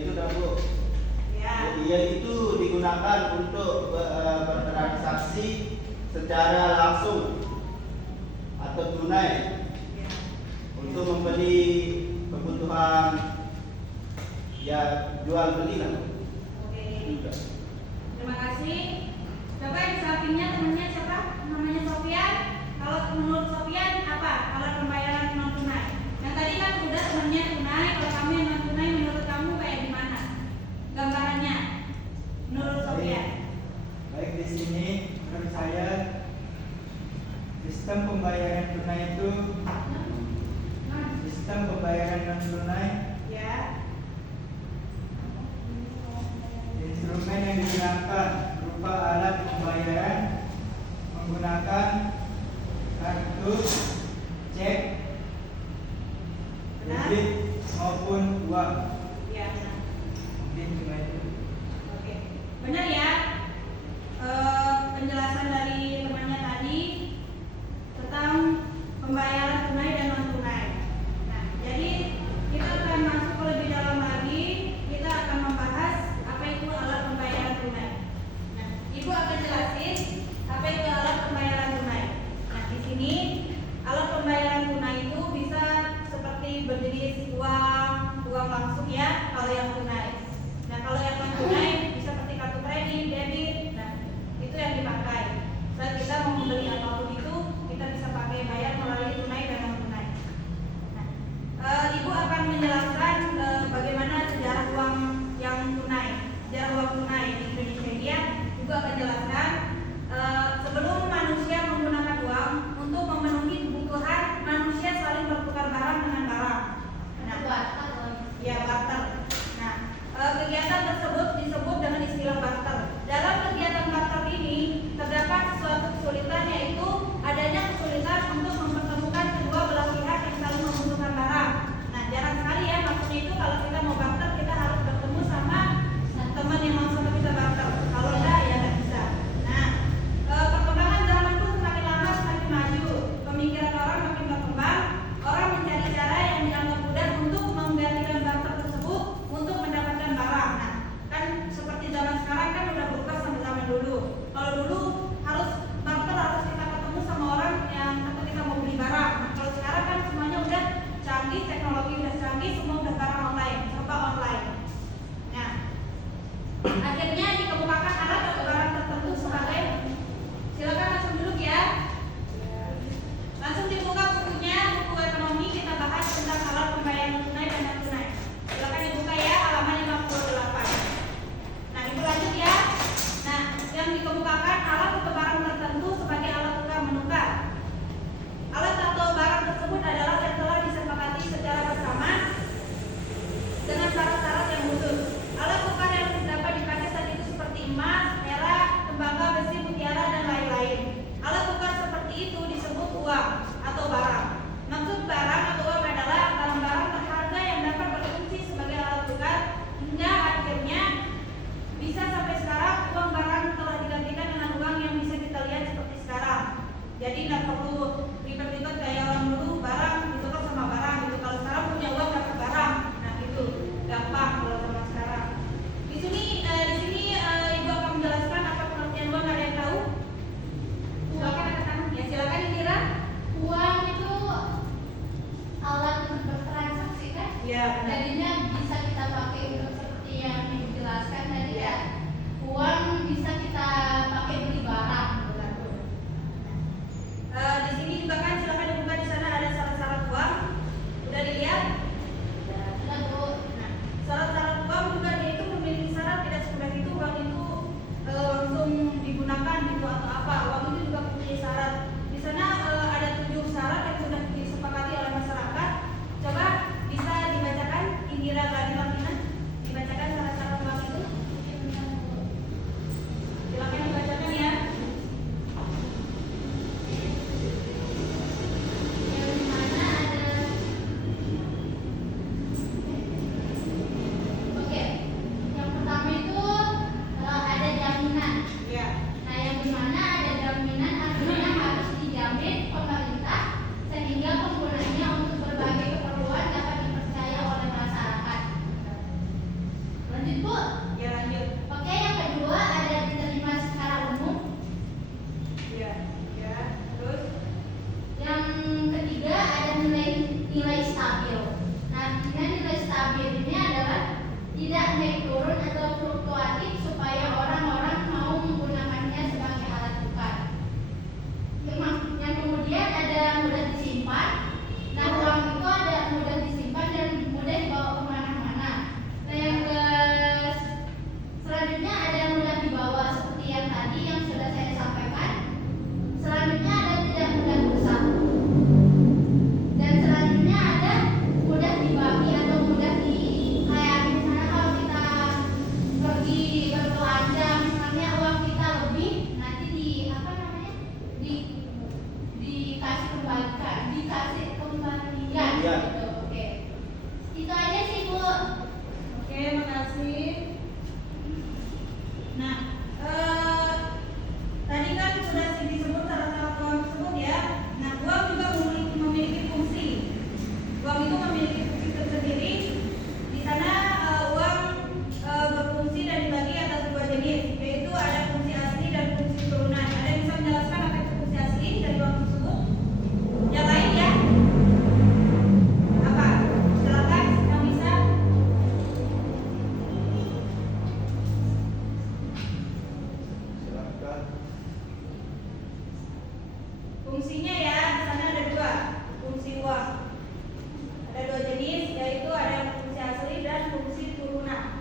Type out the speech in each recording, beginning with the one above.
itu dah Bu. Ya. Dia itu digunakan untuk bertransaksi secara langsung atau tunai Ya. untuk membeli kebutuhan ya jual beli lah. Oke. Juga. Terima kasih. Coba yang sampingnya temannya siapa? Namanya Sofian. Kalau menurut Sofian apa? Kalau pembayaran non tunai. Yang tadi kan udah temannya tunai. Kalau kamu yang non tunai, menurut kamu kayak gimana? Gambarannya menurut Sofian. Baik, di sini menurut saya sistem pembayaran tunai itu sistem pembayaran non tunai, Ya. instrumen yang digunakan berupa alat pembayaran menggunakan kartu, cek, Benar? debit maupun uang. Ya. Benar. Mungkin cuma itu. Oke. Benar ya. Penjelasan dari temannya tadi tentang pembayaran tunai dan non tunai. Nah, jadi kita akan masuk lebih dalam lagi. Kita akan membahas apa itu alat pembayaran tunai. Nah, Ibu akan jelasin apa itu alat pembayaran tunai. Nah, di sini alat pembayaran tunai itu bisa seperti berjenis uang langsung ya, kalau yang tunai. Nah, kalau yang non tunai bisa seperti kartu kredit, debit. Nah, itu yang dipakai. Saat kita mau membeli apapun itu, kita bisa pakai bayar melalui tunai dan non tunai. Nah, Ibu akan menjelaskan bagaimana sejarah uang yang tunai, sejarah uang tunai di Indonesia ini ya. Ibu akan jelaskan sebelum manusia menggunakan uang untuk memenuhi kebutuhan manusia saling bertukar barang dengan barang. Nah, ya barter. Nah, kegiatan tersebut disebut dengan istilah barter. Dalam kegiatan barter ini terdapat suatu kesulitan, yaitu adanya kesulitan untuk mempertemukan kedua belah pihak yang saling membutuhkan barang. Nah, jarang sekali ya, maksudnya itu kalau kita mau barter kita harus bertemu sama teman yang mau sama kita barter. Kalau enggak ya enggak bisa. Nah, perkembangan zaman pun semakin lama semakin maju. Pemikiran orang makin berkembang. Orang mencari cara yang dianggap mudah untuk menggantikan barter tersebut untuk mendapatkan barang. Nah, kan seperti zaman sekarang kan udah berubah sama zaman dulu. Kalau dulu harus barter, harus kita ketemu sama orang yang atau kita mau beli barang. Nah, kalau sekarang kan semuanya udah canggih, teknologi udah canggih, semua udah barang online, serba online. Nah, akhirnya dikemukakan alat atau barang tertentu sebagai, silakan langsung duduk ya. Langsung dibuka bukunya, buku ekonomi, kita bahas tentang alat pembayaran tunai dan non tunai. Silakan dibuka ya, halaman 58. Nah, Ibu lanjut ya. Nah, yang dikemukakan alat atau barang tertentu sebagai alat tukar menukar. Alat atau barang tersebut adalah yang telah disepakati secara bersama dengan syarat-syarat yang khusus. Alat tukar yang dapat dipakai saat itu seperti emas, perak, tembaga, besi, mutiara, dan lain-lain. Alat tukar seperti itu disebut uang atau barang. Maksud barang atau uang adalah barang-barang berharga yang dapat berfungsi sebagai alat tukar hingga akhirnya bisa sampai sekarang uang barang telah digantikan dengan uang yang bisa kita lihat seperti sekarang. Jadi nggak perlu ribet-ribet kayak orang dulu, barang ditukar sama barang gitu. Kalau sekarang punya uang dapat barang, nah itu gampang kalau sama sekarang. Di sini Ibu akan menjelaskan apa pengertian uang. Ada yang tahu? Silakan angkat tangan. Ya silakan Indira. Uang itu alat untuk bertransaksi kan? Ya benar. Jadinya bisa kita pakai untuk seperti yang dijelaskan tadi Ya. ya. Uang bisa kita pakai beli barang. Di sini juga kan silakan dibuka, di sana ada syarat-syarat uang. Udah dilihat? Sudah Bu. Nah, syarat-syarat uang juga dia itu memiliki syarat, tidak sekedar itu uang itu langsung digunakan gitu atau apa. Uang itu juga mempunyai syarat. Di sana ada 7 syarat yang sudah disepakati oleh masyarakat. Coba bisa dibacakan Itu aja sih, Bu. Oke, makasih. Nah, tadi kan sudah disebut syarat-syarat uang tersebut ya. Nah, uang juga memiliki fungsi. Uang itu memiliki fungsi tersendiri. Di sana uang berfungsi dan dibagi atas dua jenis, yaitu ada fungsi asli dan fungsi turunan. Ada yang bisa menjelaskan apa itu fungsi asli dari uang tersebut? Yang lain ya? Apa? Silakan yang bisa. Silakan. Fungsinya ya, di sana ada dua fungsi uang. Ada dua jenis, yaitu ada fungsi asli dan fungsi turunan.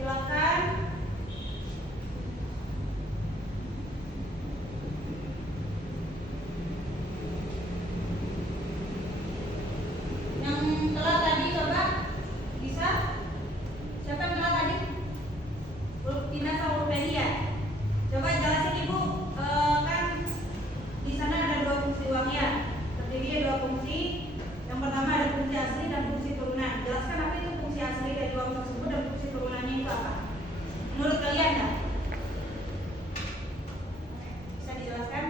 Silakan. Yang telat tadi coba bisa? Siapa yang telat tadi? Bu Tina sama Bu Feni ya? Coba jelasin Ibu. Kan di sana ada dua fungsi uang ya. Terdiri dari dua fungsi. Yang pertama ada fungsi asli dan fungsi turunan. Jelaskan apa itu fungsi asli dari uang tersebut dan fungsi turunannya itu apa? Menurut kalian ya? Bisa dijelaskan?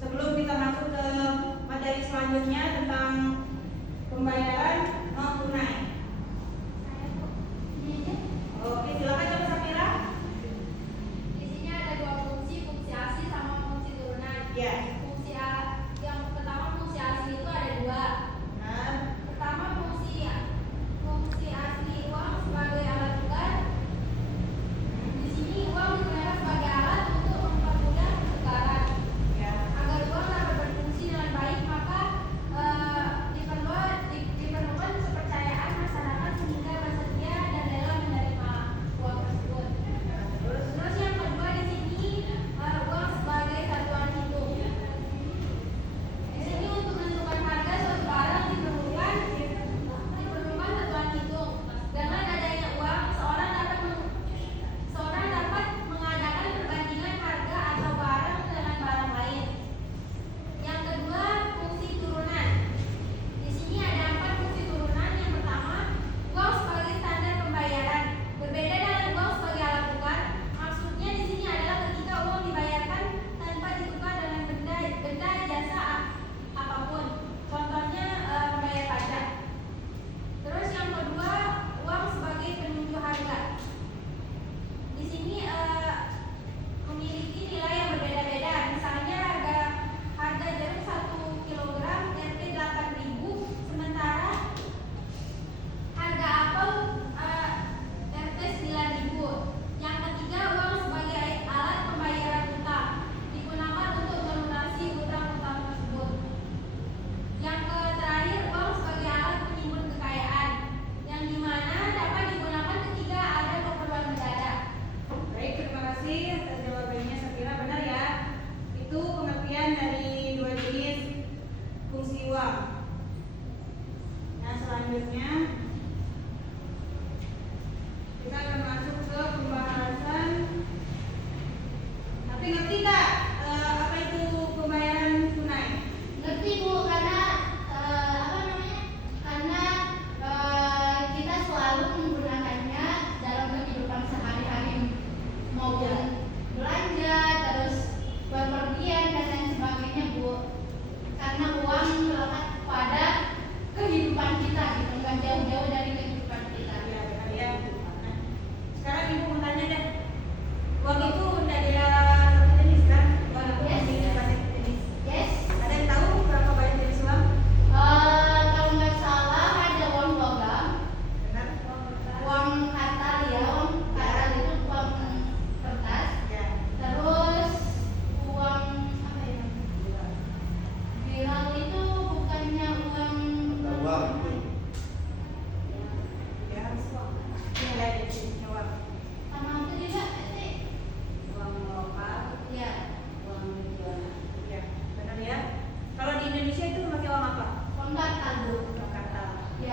Sebelum kita masuk ke materi selanjutnya tentang pembayaran non tunai. Saya, Bu. Ini aja. Oke, silakan coba Safira. Di sini ada dua fungsi, fungsi asli sama fungsi turunan. Ya. Yang pertama fungsi asli itu ada dua. Benar. Pertama fungsi asli uang sebagai alat tukar. Di sini uang digunakan sebagai alat untuk mempermudah pertukaran. Ya. Agar uang dapat berfungsi dengan baik, maka diperlukan kepercayaan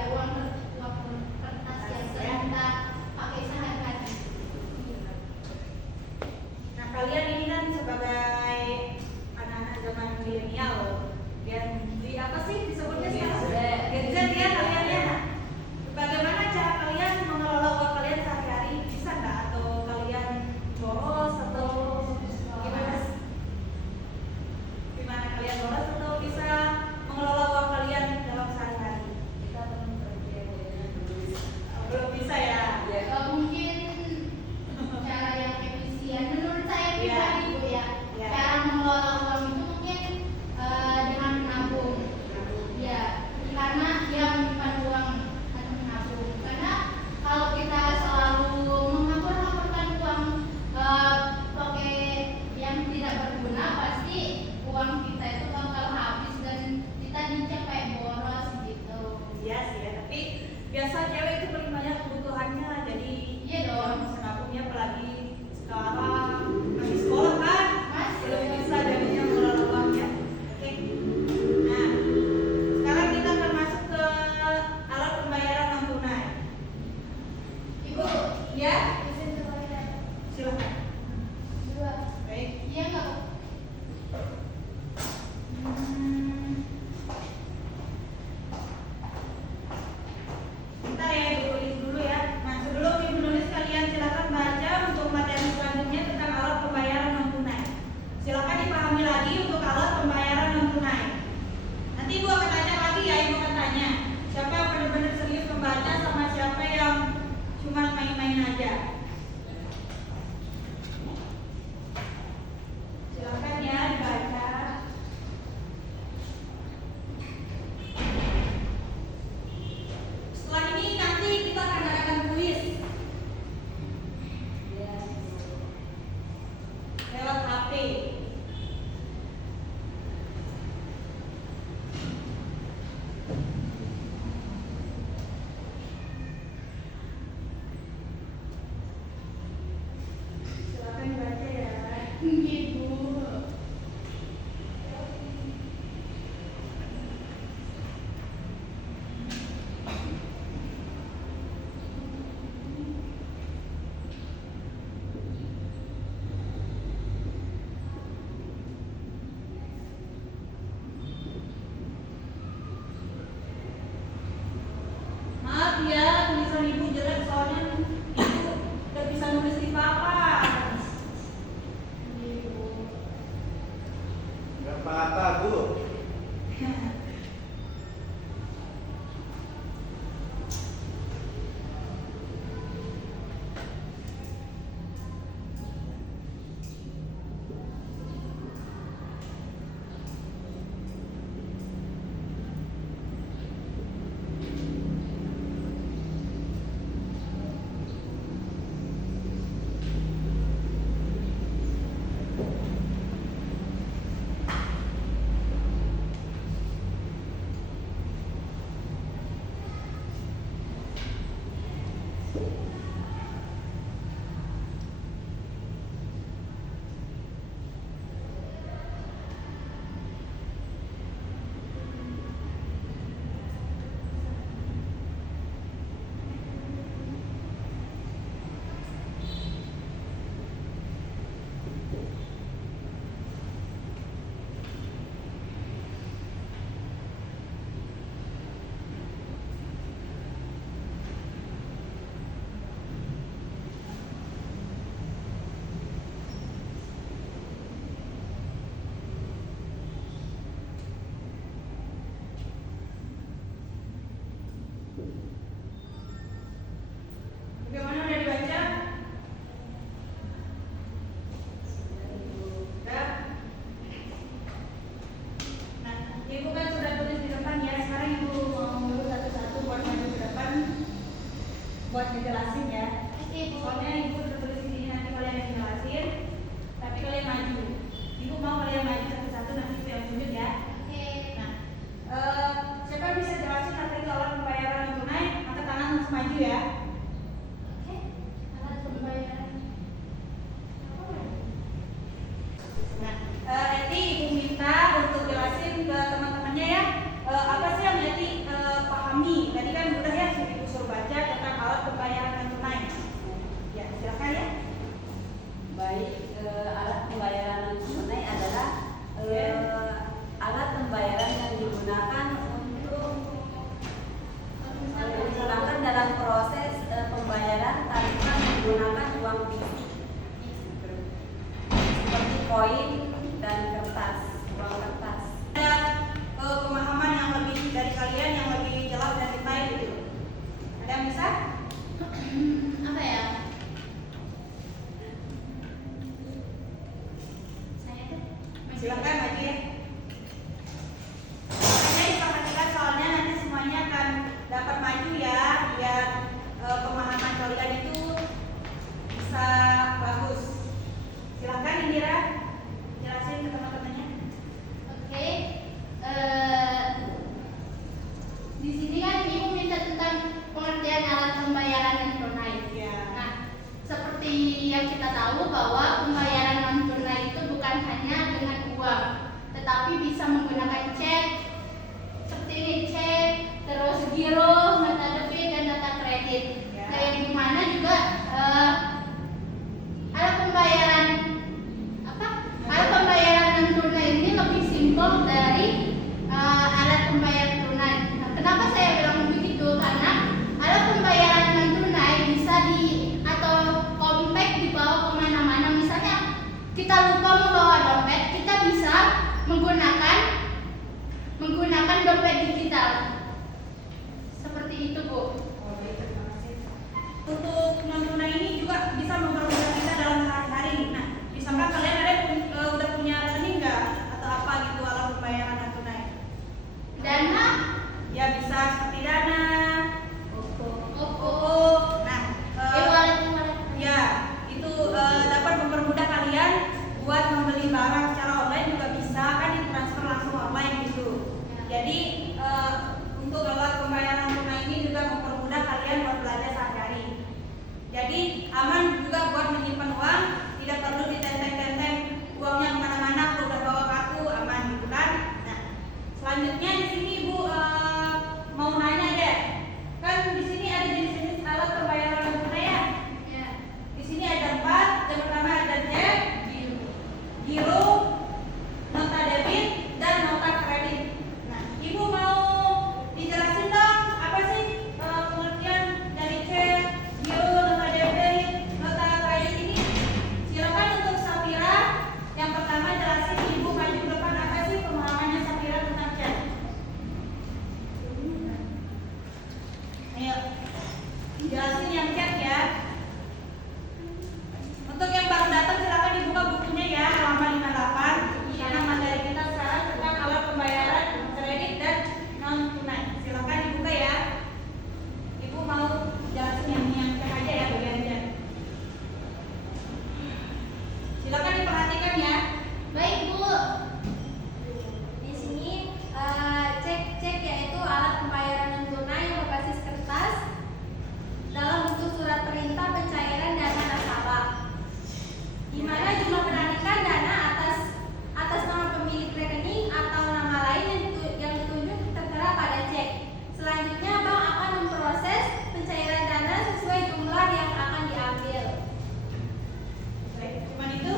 uang kertas yang sering kita pakai sehari-hari. Nah, kalian ini kan sebagai anak-anak zaman milenial, Gen Z apa sih disebutnya sekarang? Gen Z ya kalian ya. Bagaimana cara kalian mengelola uang kalian sehari-hari? Bisa nggak? Atau kalian boros atau gimana? Gimana kalian boros atau bisa mengelola uang kalian dalam sehari-hari? Kita belum kerja Belum bisa ya? Mungkin cara yang efisien menurut saya Iya. pribadi Bu ya. Iya. Cara mengelola uang itu mungkin dengan menabung. Ya, pembayaran non tunai. Ya, silakan ya. Baik, alat pembayaran non tunai adalah alat pembayaran yang digunakan untuk digunakan dalam proses pembayaran tanpa menggunakan uang fisik, seperti koin dan kertas, uang kertas. Ada pemahaman yang lebih dari kalian yang lebih jelas dan detail gitu. Ada yang bisa? Apa ya? Saya tuh Silakan maju ya. Makanya diperhatikan soalnya nanti semuanya akan dapat maju ya, biar pemahaman kalian itu bisa bagus. Silakan Indira, jelasin ke teman-temannya. Oke, di sini kan Ibu minta tentang pengertian alat pembayaran non tunai. Ya. Nah, seperti yang kita tahu bahwa pembayaran non tunai itu bukan hanya dengan uang, tetapi bisa menggunakan cek, seperti ini cek, terus giro, nota debit dan nota kredit. Ya. Nah, yang dimana juga alat pembayaran alat pembayaran non tunai ini lebih simpel dari alat pembayaran tunai. Nah, kenapa saya bilang begitu? Karena alat pembayaran non tunai bisa atau compact dibawa kemana-mana. Misalnya kita lupa membawa dompet, kita bisa menggunakan dompet digital. Seperti itu, Bu. Oh, baik, terima kasih. Untuk non tunai ini juga bisa mempermudah kita dalam sehari-hari. Nah, misalkan kalian ada udah punya rekening nggak atau apa gitu alat pembayaran non tunai? Dana, Ya bisa seperti Dana, Oppo, Nah, e-wallet. ya itu dapat mempermudah kalian buat membeli barang secara online juga bisa kan ditransfer langsung online gitu. Jadi untuk alat pembayaran tunai ini juga mempermudah kalian buat belanja sehari-hari. Jadi aman juga buat menyimpan uang, tidak perlu ditenteng-tenteng uangnya kemana-mana, kalau udah bawa kartu aman gitu kan. Nah, selanjutnya di sini Ibu mau nanya deh, kan di sini ada jenis-jenis alat pembayaran non tunai ya. Ya. Di sini ada 4, yang pertama ada cek, giro, nota debit, dan nota kredit. Nah, Ibu mau dijelasin dong apa sih pengertian dari cek, giro, nota debit, nota kredit ini? Silakan untuk Safira. Yang pertama jelasin, Ibu maju ke depan, apa sih pemahamannya Safira tentang cek? Ayo, jelasin yang cek ya. Untuk yang baru datang silakan dibuka bukunya ya, halaman 58. Karena materi kita sekarang tentang alat pembayaran kredit dan non tunai. Silakan dibuka ya. Ibu mau jelasin yang cek aja ya bagian cek. Silakan diperhatikan ya. Baik, Bu. Di sini cek yaitu alat pembayaran non tunai yang berbasis kertas dalam bentuk surat perintah pencairan dana nasabah, di mana jumlah penarikan dana atas nama pemilik rekening atau nama lain yang ditunjuk tertera pada cek. Selanjutnya bank akan memproses pencairan dana sesuai jumlah yang akan diambil. Baik, cuman itu.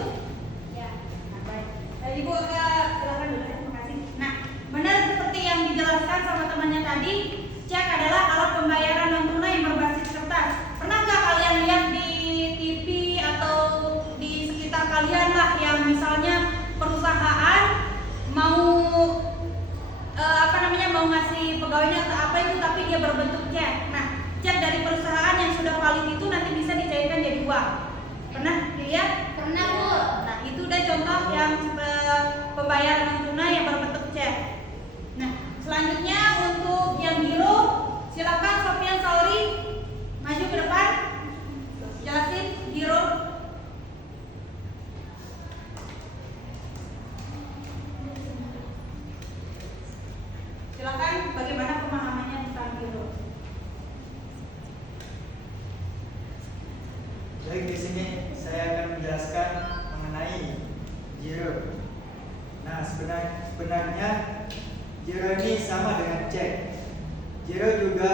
Ya. Nah, baik. Ibu silakan dulu ya, terima kasih. Nah, benar seperti yang dijelaskan sama temannya tadi, cek adalah alat pembayaran non tunai yang berbasis kertas. Pernah nggak kalian lihat di TV atau di sekitar kalian lah yang misalnya perusahaan mau mau ngasih pegawainya atau apa itu tapi dia berbentuk cek. Nah, cek dari perusahaan yang sudah valid itu nanti bisa dicairkan jadi uang. Pernah dilihat? Pernah, Bu. Nah, itu udah contoh yang pembayaran non tunai yang berbentuk cek. Nah, selanjutnya untuk yang giro, silakan Sofian Sauri maju ke depan. Jelasin giro. Silakan bagaimana pemahamannya tentang giro. Baik, di sini saya akan menjelaskan mengenai giro. Nah, sebenarnya giro ini sama dengan cek. Giro juga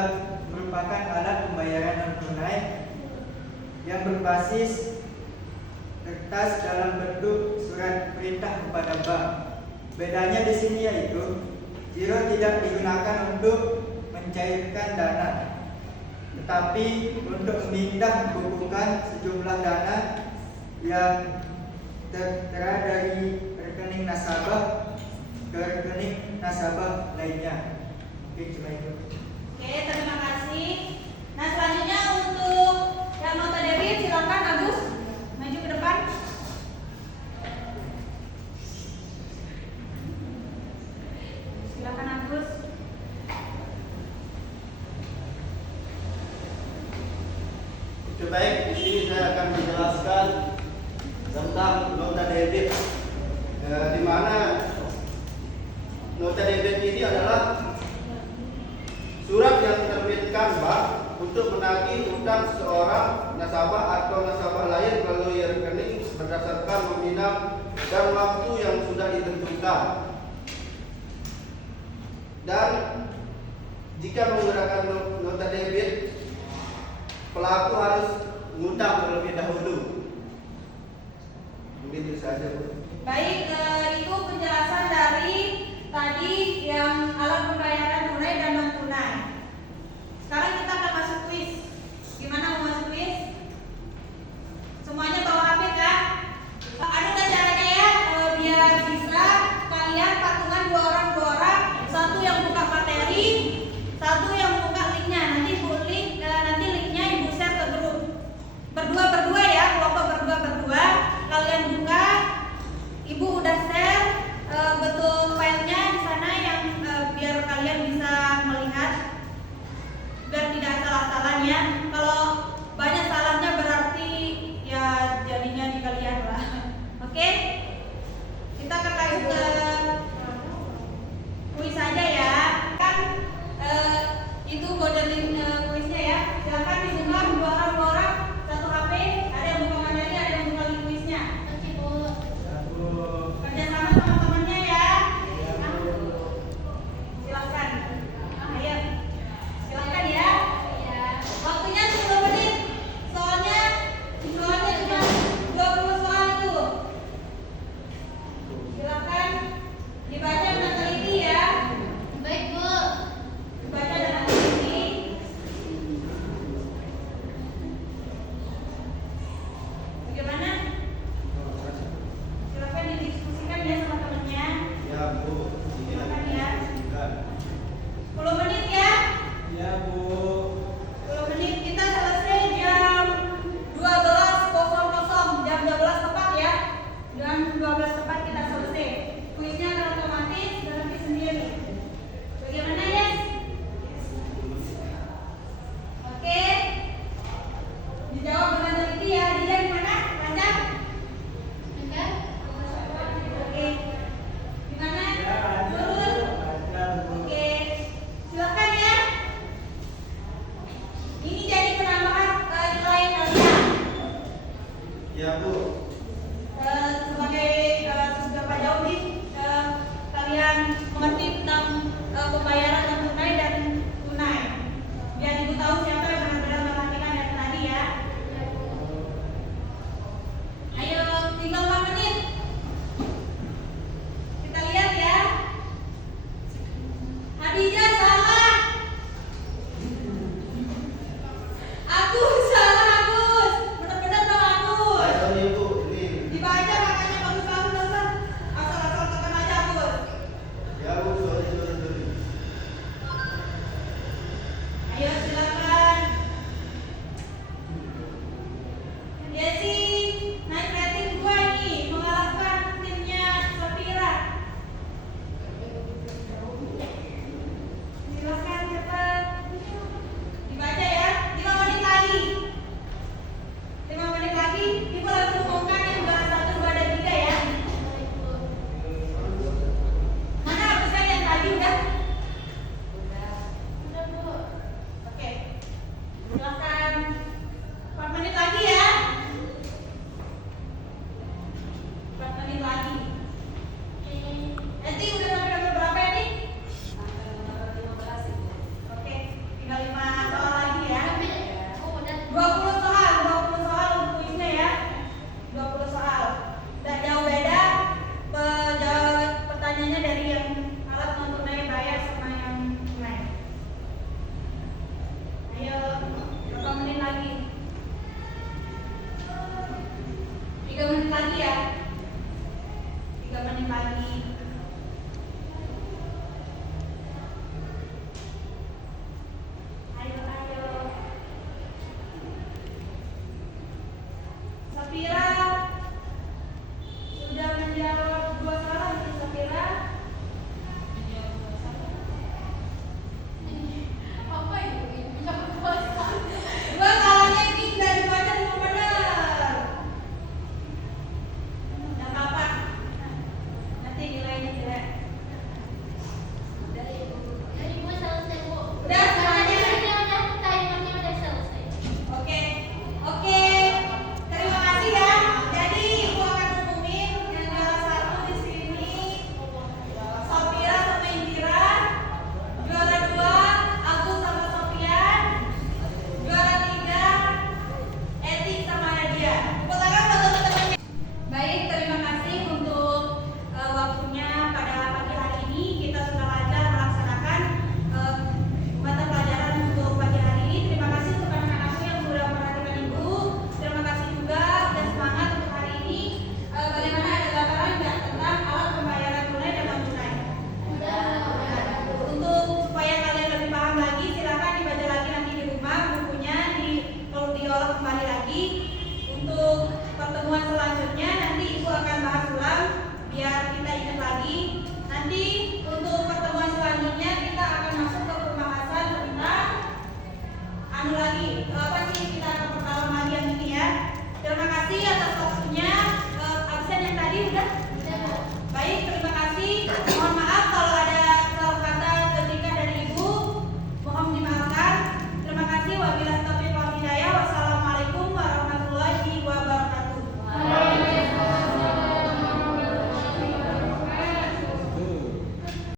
merupakan alat pembayaran non tunai yang berbasis kertas dalam bentuk surat perintah kepada bank. Bedanya di sini yaitu giro tidak digunakan untuk mencairkan dana, tetapi untuk memindah bukukan sejumlah dana yang tertera dari rekening nasabah ke rekening nasabah lainnya. Oke, cuma itu. Oke, terima kasih. Nah, selanjutnya untuk yang nota debit silakan Agus maju ke depan. Silakan Agus. Oke, baik, di sini saya akan menjelaskan tentang nota debit, di mana nota debit ini adalah surat yang diterbitkan bank untuk menagih utang seorang nasabah atau nasabah lain melalui rekening berdasarkan nominal dan waktu yang sudah ditentukan. Dan jika menggunakan nota debit, pelaku harus ngutang terlebih dahulu. Begitu saja, Bu. Baik, itu penjelasan dari tadi yang alat pembayaran tunai dan non tunai. Sekarang kita akan masuk kuis. Gimana mau masuk kuis? Semuanya bawa HP kan? Ada nggak caranya ya biar bisa kalian patungan dua orang, satu yang buka materi, satu yang buka linknya. Nanti nanti linknya ibu share ke grup. Berdua ya, kelompok berdua. Kalian buka, ibu udah share betul filenya di sana yang biar kalian bisa melihat, biar tidak salah-salah ya. Kalau banyak salahnya berarti ya jadinya di kalian lah. Oke, kita akan lanjut ke kuis saja ya. Kan itu modeling kuisnya ya. Silakan dibuka dua orang, satu HP. Ada yang buka materi, ada yang buka link kuisnya. Oke, Bu. Kerjasama sama temannya ya. Silakan. Ayo. Silakan ya. Ya. Waktunya 10 menit. Soalnya cuma 20 soal itu. Silakan dibaca dengan teliti ya. Baik, Bu. Dibaca dengan teliti. Bagaimana? Silakan didiskusikan ya sama temannya. Ya, Bu. Ini Silakan ya. Silakan. 10 menit ya. Ya, Bu. 10 menit, kita selesai jam 12.00, jam 12 tepat ya. Jam 12 tepat kita selesai. Kuisnya akan otomatis berhenti sendiri. Bagaimana ya? Oke. Dijawab dengan teliti ya. Dia gimana? Lancar? Enggak? Oke. Gimana? Ya, Turun? lancar, Bu. Oke. Silakan ya. Ini jadi penambahan nilai kalian. Ya, Bu. Sebagai seberapa jauh nih kalian mengerti tentang pembayaran non tunai dan tunai. Biar ibu tahu siapa